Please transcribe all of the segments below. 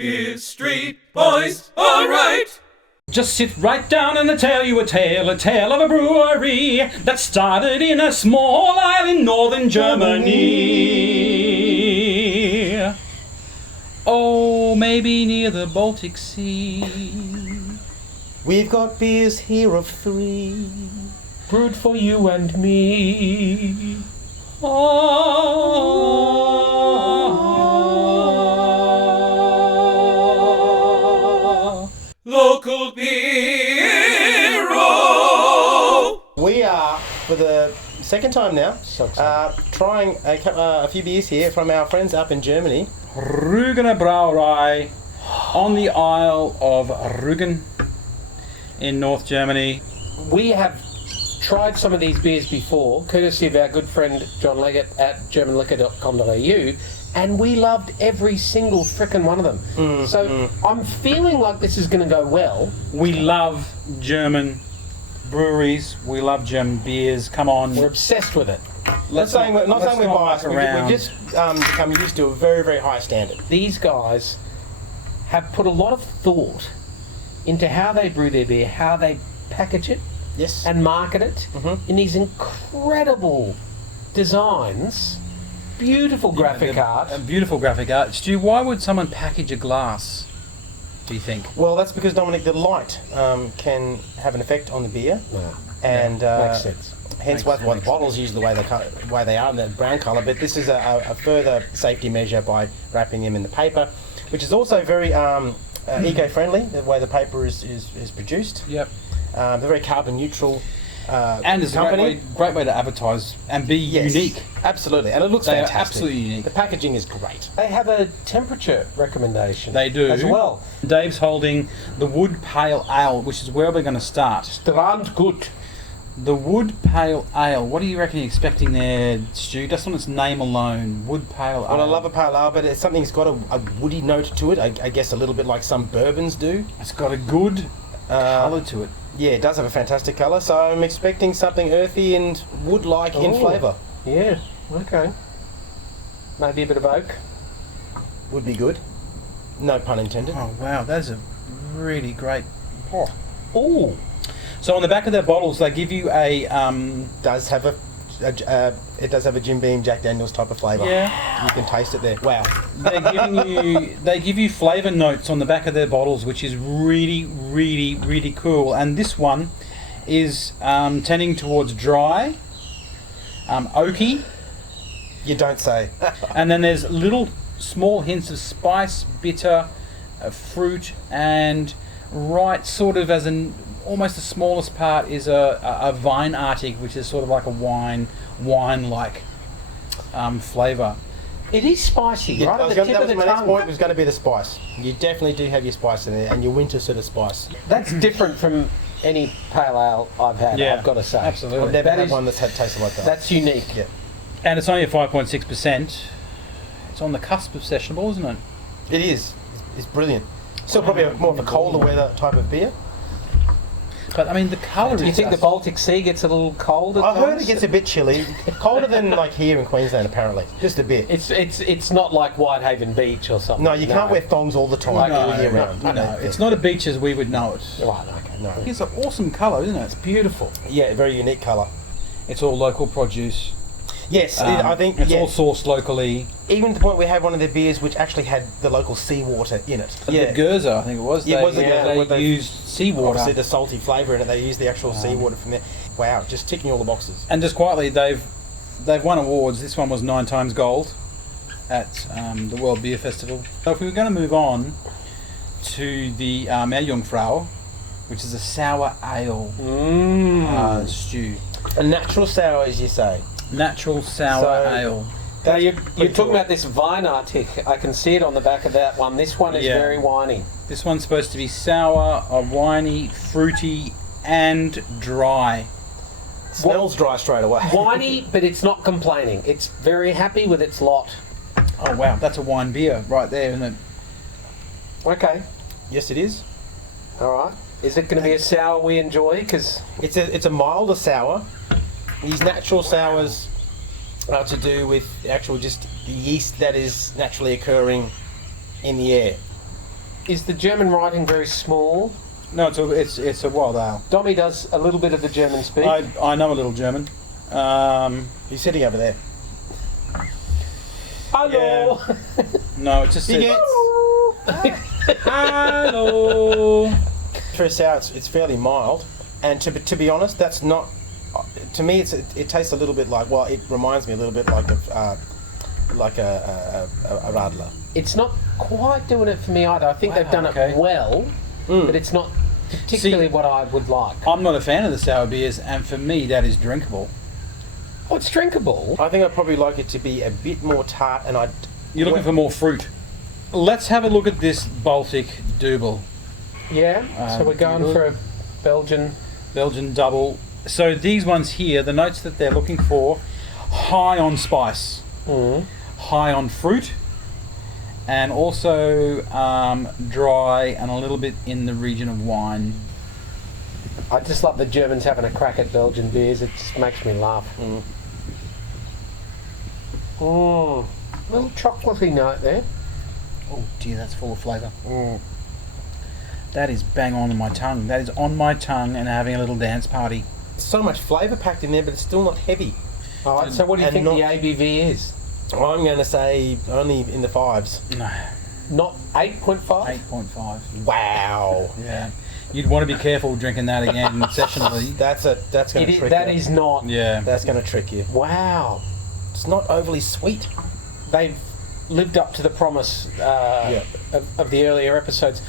BeerStreet boys, alright! Just sit right down and I'll tell you a tale of a brewery that started in a small isle in northern Germany. Oh, maybe near the Baltic Sea. We've got beers here of 3, brewed for you and me. Local hero. We are, for the second time now, trying a few beers here from our friends up in Germany. Rügener Brauerei on the Isle of Rügen in North Germany. We have tried some of these beers before, courtesy of our good friend John Leggett at germanliquor.com.au, and we loved every single frickin' one of them. I'm feeling like this is going to go well. We love German breweries. We love German beers. Come on. We're obsessed with it. Not saying we're biased. around. We've just become used to a very, very high standard. These guys have put a lot of thought into how they brew their beer, how they package it, Yes. and market it in these incredible designs. Beautiful graphic art. Beautiful graphic art. Stu, why would someone package a glass, do you think? Well, that's because, Dominic, the light can have an effect on the beer. And makes sense. Hence why the bottles use the way they are in that brown colour. But this is a further safety measure by wrapping them in the paper, which is also very eco-friendly, the way the paper is produced. Yep. They're very carbon neutral. And it's company. a great way to advertise and be unique. Absolutely, and it looks They are fantastic. absolutely unique. The packaging is great. They have a temperature recommendation. They do. As well. Dave's holding the Wood Pale Ale, which is where we're going to start. Strandgut. The Wood Pale Ale. What are you reckon you're expecting there, Stu? Just on its name alone, Wood Pale Ale. Well, I love a pale ale, but it's something that's got a woody note to it. I guess a little bit like some bourbons do. It's got a good colour to it. Yeah, it does have a fantastic colour, so I'm expecting something earthy and wood-like in flavour. Yeah, okay. Maybe a bit of oak. Would be good. No pun intended. Oh wow, that's a really great. Ooh. So on the back of their bottles, they give you a Does have it does have a Jim Beam Jack Daniels type of flavour. Yeah. You can taste it there. Wow. they give you flavour notes on the back of their bottles, which is really, really, really cool. And this one is tending towards dry, oaky, You don't say. and then there's little small hints of spice, bitter, fruit, and right sort of as an almost the smallest part is a vine arctic, which is sort of like a wine-like flavour. It is spicy, right? At the tip of the my next tongue. point was going to be the spice. You definitely do have your spice in there, and your winter sort of spice. That's different from any pale ale I've had, Yeah, I've got to say. absolutely. I've never That had is- one that's had tasted like that. That's unique. Yeah. And it's only at 5.6%. It's on the cusp of sessionable, isn't it? It is. It's brilliant. Still probably more of a colder weather type of beer. But I mean, the colour is. Do you think the just- Baltic Sea gets a little cold at I heard times? it gets a bit chilly. Colder than like here in Queensland, apparently. Just a bit. It's not like Whitehaven Beach or something. No, you can't wear thongs all the time all year round. No, it's not a beach as we would know it. Right, okay. No. It's an awesome colour, isn't it? It's beautiful. Yeah, very unique colour. It's all local produce. Yes, I think it's all sourced locally. Even to the point we had one of their beers which actually had the local seawater in it. The Gurza, I think it was. Yeah, it was the Gurza, They what they- used seawater. Obviously the salty flavour in it, they used the actual seawater from there. Wow, just ticking all the boxes. And just quietly, they've won awards. This one was 9 times gold at the World Beer Festival. So if we were going to move on to the our Youngfrau, which is a sour ale stew. A natural sour, as you say. Natural sour ale. Now you're talking about this vine arctic. I can see it on the back of that one. This one is very winey. This one's supposed to be sour, winey, fruity, and dry. Smells dry straight away. Winey, but it's not complaining. It's very happy with its lot. Oh wow, that's a wine beer right there, isn't it? Okay. Yes, it is. All right. Is it going to be a sour we enjoy? Because It's a milder sour. These natural sours are to do with actual just the yeast that is naturally occurring in the air. Is the German writing very small? No, it's a wild ale. Dommy does a little bit of the German speak. I know a little German. He's sitting over there. Hello. No, it just says hello. For a sour, it's fairly mild, and to be honest, that's not. To me, it tastes a little bit like. Well, it reminds me a little bit like a Radler. It's not quite doing it for me either. I think they've done okay. it well, but it's not particularly what I would like. I'm not a fan of the sour beers, and for me, that is drinkable. Oh, it's drinkable. I think I'd probably like it to be a bit more tart, and You're looking for more fruit. Let's have a look at this Baltic Double. Yeah. So we're going for a Belgian Double. So these ones here, the notes that they're looking for, high on spice, high on fruit, and also dry and a little bit in the region of wine. I just love the Germans having a crack at Belgian beers. It just makes me laugh. Little chocolatey note there. Oh dear, that's full of flavour. That is bang on my tongue. That is on my tongue and having a little dance party. so much flavour packed in there, but it's still not heavy. All right, so what do you And think not- the ABV is? I'm going to say only in the fives. No, Not 8.5? 8.5. Wow. Yeah. You'd want to be careful drinking that again sessionally. That's going to trick That you. is not. Yeah. That's going to trick you. Wow. It's not overly sweet. They've lived up to the promise of the earlier episodes.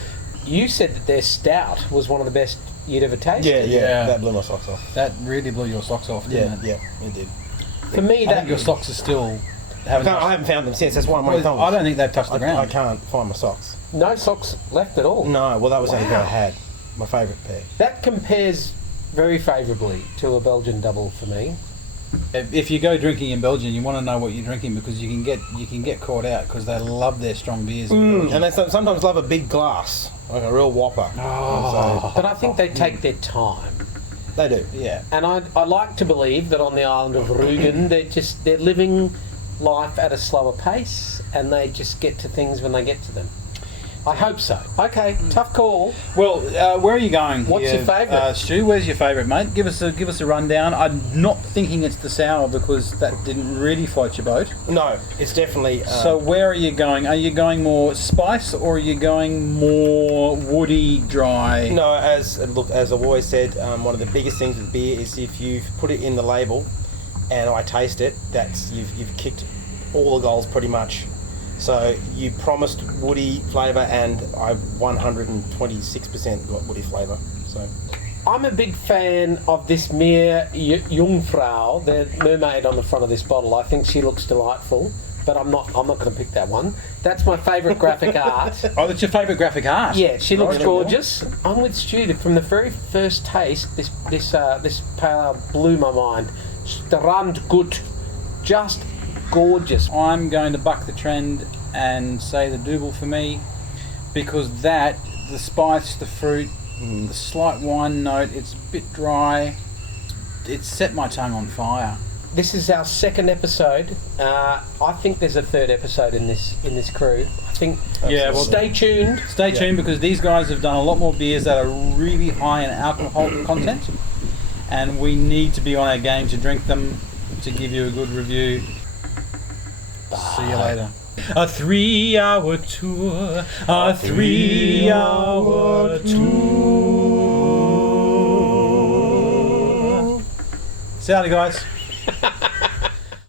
You said that their stout was one of the best you'd ever tasted. Yeah. That blew my socks off. That really blew your socks off, didn't it? Yeah, it did. For me, I that think your socks are still... I haven't found them since. That's why I'm waiting on them. I don't think they've touched the ground. I can't find my socks. no socks left at all. No, well, that was the only pair I Wow. had. My favourite pair. That compares very favourably to a Belgian double for me. If you go drinking in Belgium, you want to know what you're drinking because you can get caught out because they love their strong beers. in Belgium. And they sometimes love a big glass, like a real whopper. Oh. But I think they take their time. So, they do, yeah. And I like to believe that on the island of Rügen, they're living life at a slower pace and they just get to things when they get to them. I hope so. Okay, tough call. Well, where are you going? What's here? your favourite? Stu, where's your favourite, mate? Give us a rundown. I'm not thinking it's the sour because that didn't really float your boat. No, it's definitely... So where are you going? Are you going more spice or are you going more woody, dry? No, as I've always said, one of the biggest things with beer is if you've put it in the label and I taste it, that's you've kicked all the goals pretty much. So you promised woody flavour and I 126% got woody flavour. So I'm a big fan of this mere Youngfrau, the mermaid on the front of this bottle. I think she looks delightful, but I'm not going to pick that one. That's my favourite graphic art. Oh, that's your favourite graphic art? Yeah, she looks Really? gorgeous. I'm with Stu. From the very first taste, this pale ale blew my mind. Strand gut, just gorgeous. I'm going to buck the trend and say the Double for me because the spice, the fruit, the slight wine note, it's a bit dry. It set my tongue on fire. This is our second episode. I think there's a third episode in this crew. I think. Yeah, well, Stay tuned. Stay tuned because these guys have done a lot more beers that are really high in alcohol content and we need to be on our game to drink them to give you a good review. See you later. A 3-hour tour. A 3-hour tour. See you later, guys.